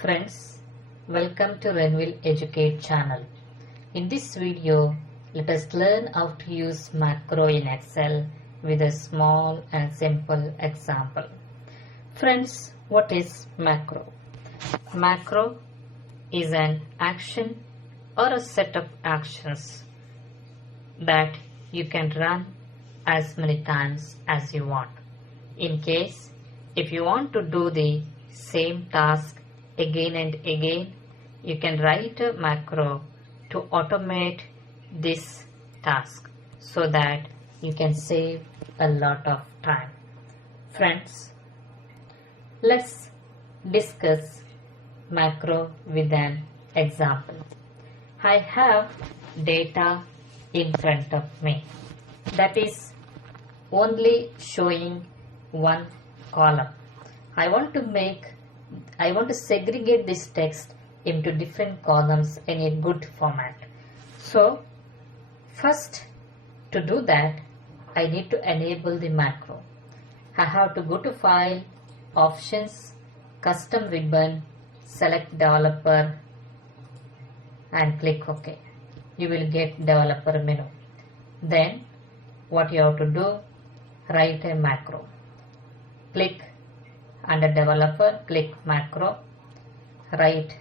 Friends, welcome to RenwilEducate channel. In this video, let us learn how to use macro in Excel with a small and simple example. Friends, what is macro? Macro is an action or a set of actions that you can run as many times as you want. In case, if you want to do the same task again and again, you can write a macro to automate this task so that you can save a lot of time. Friends, let's discuss macro with an example. I have data in front of me that is only showing one column. I want to segregate this text into different columns in a good format. So first, to do that, I need to enable the macro. I have to go to File, Options, Custom Ribbon, select Developer and click OK. You will get Developer menu. Then what you have to do, write a macro. Click under Developer, click Macro, write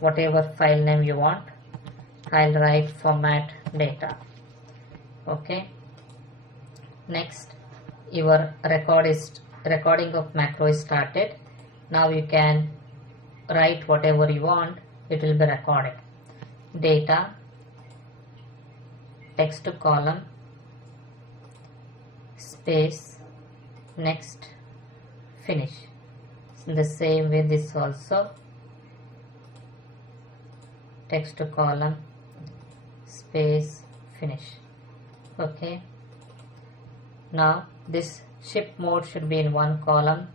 whatever file name you want. I'll write format data. Okay. Next, your recording of macro is started. Now you can write whatever you want. It will be recorded. Data, text column, space, next, finish. In the same way, this also, text column, space, finish. Okay. Now this ship mode should be in one column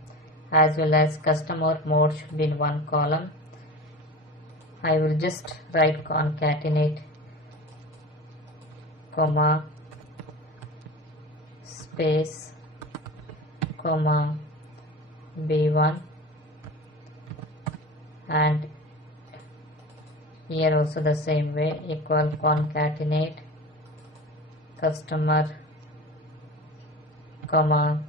as well as customer mode should be in one column. I will just write concatenate, comma, space, comma, B1, and here also the same way, equal concatenate customer, comma,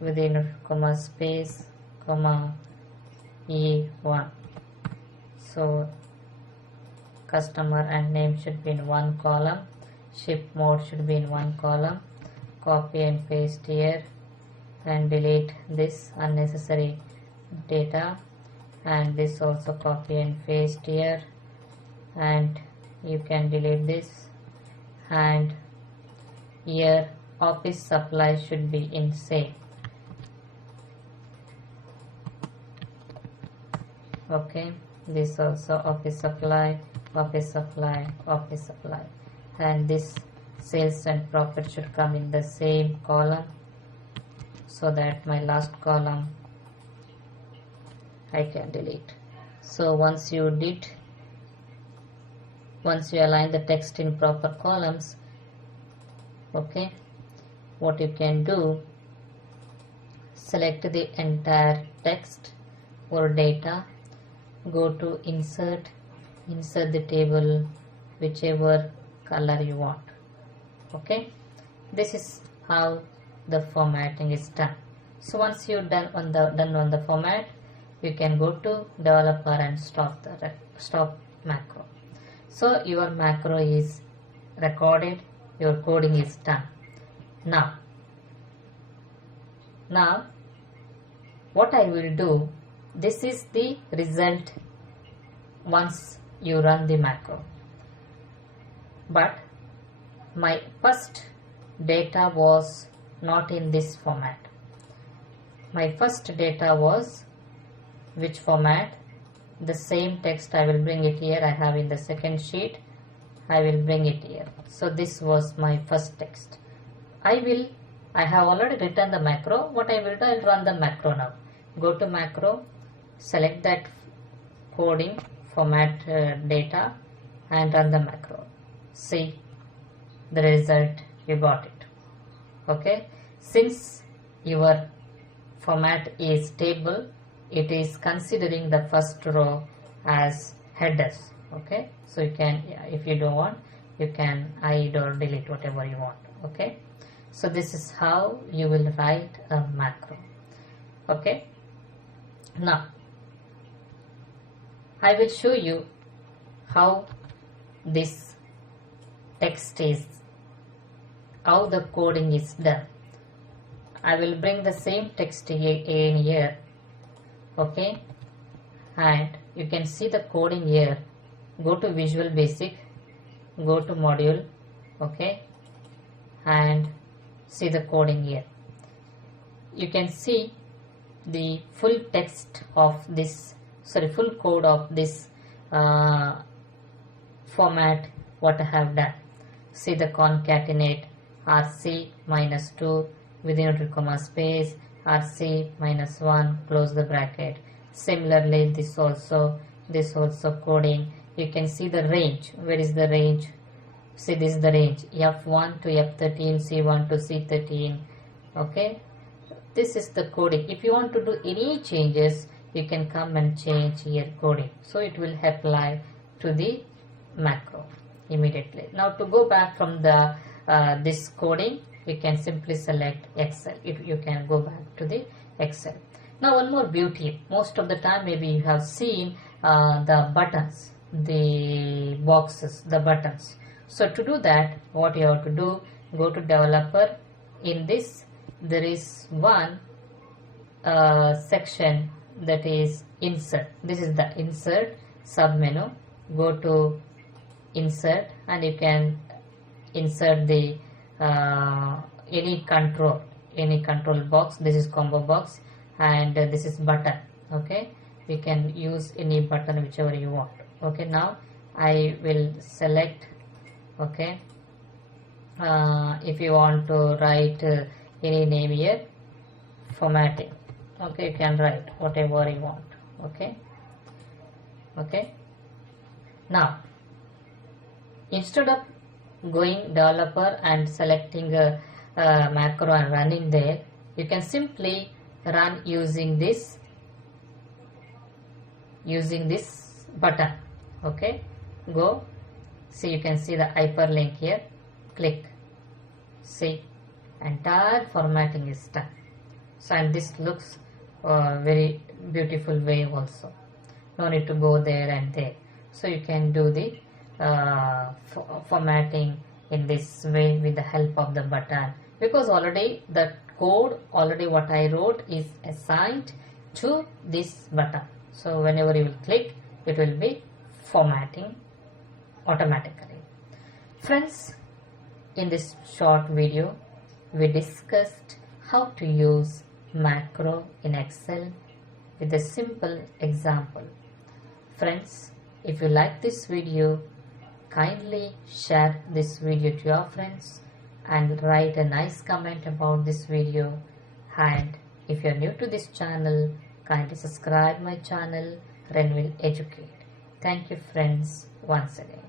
within comma space, comma, E1. So customer and name should be in one column, ship mode should be in one column. Copy and paste here and delete this unnecessary data, and this also copy and paste here, and you can delete this, and here office supply should be in same. Okay, this also office supply, office supply, office supply, and this sales and profit should come in the same column so that my last column I can delete. So once you align the text in proper columns, okay, what you can do, select the entire text or data, go to insert the table whichever color you want. Okay, this is how the formatting is done. So once you're done on the format, you can go to developer and stop macro. So your macro is recorded, your coding is done. Now what I will do, this is the result once you run the macro. But my first data was not in this format. My first data was which format? The same text I will bring it here. I have in the second sheet. I will bring it here. So this was my first text. I have already written the macro. What I will do, I will run the macro now. Go to macro, select that coding, format data, and run the macro. See the result, you got it. Okay, since your format is table, it is considering the first row as headers. Okay, so you can, if you don't want, you can hide or delete whatever you want. Okay, so this is how you will write a macro. Okay, now I will show you how this text is, how the coding is done. I will bring the same text in here. Okay, and you can see the coding here. Go to Visual Basic, go to module, okay, and see the coding here. You can see the full text of this, full code of this format what I have done. See the concatenate RC -2 within a comma space, RC -1, close the bracket. Similarly, this also coding. You can see the range. Where is the range? See, this is the range, F1 to F13, C1 to C13. Okay, this is the coding. If you want to do any changes, you can come and change here coding, so it will apply to the macro immediately. Now to go back from the this coding, you can simply select Excel. If you can go back to the Excel. Now one more beauty, most of the time maybe you have seen the buttons, the boxes, the buttons. So to do that, what you have to do, go to developer. In this there is one section that is insert. This is the insert submenu. Go to insert and you can insert the any control box. This is combo box, and this is button. Okay, you can use any button whichever you want. Okay, now I will select. Okay, if you want to write any name here, formatting. Okay, you can write whatever you want. Okay, now instead of going developer and selecting a macro and running there, you can simply run using this button. Okay, go. See, you can see the hyperlink here. Click. See, entire formatting is done. So, and this looks very beautiful way also. No need to go there and there. So you can do the formatting in this way with the help of the button, because already the code what I wrote is assigned to this button. So whenever you will click, it will be formatting automatically. Friends, in this short video we discussed how to use macro in Excel with a simple example. Friends, if you like this video, kindly share this video to your friends and write a nice comment about this video. And if you are new to this channel, kindly subscribe my channel RenwilEducate. Thank you friends once again.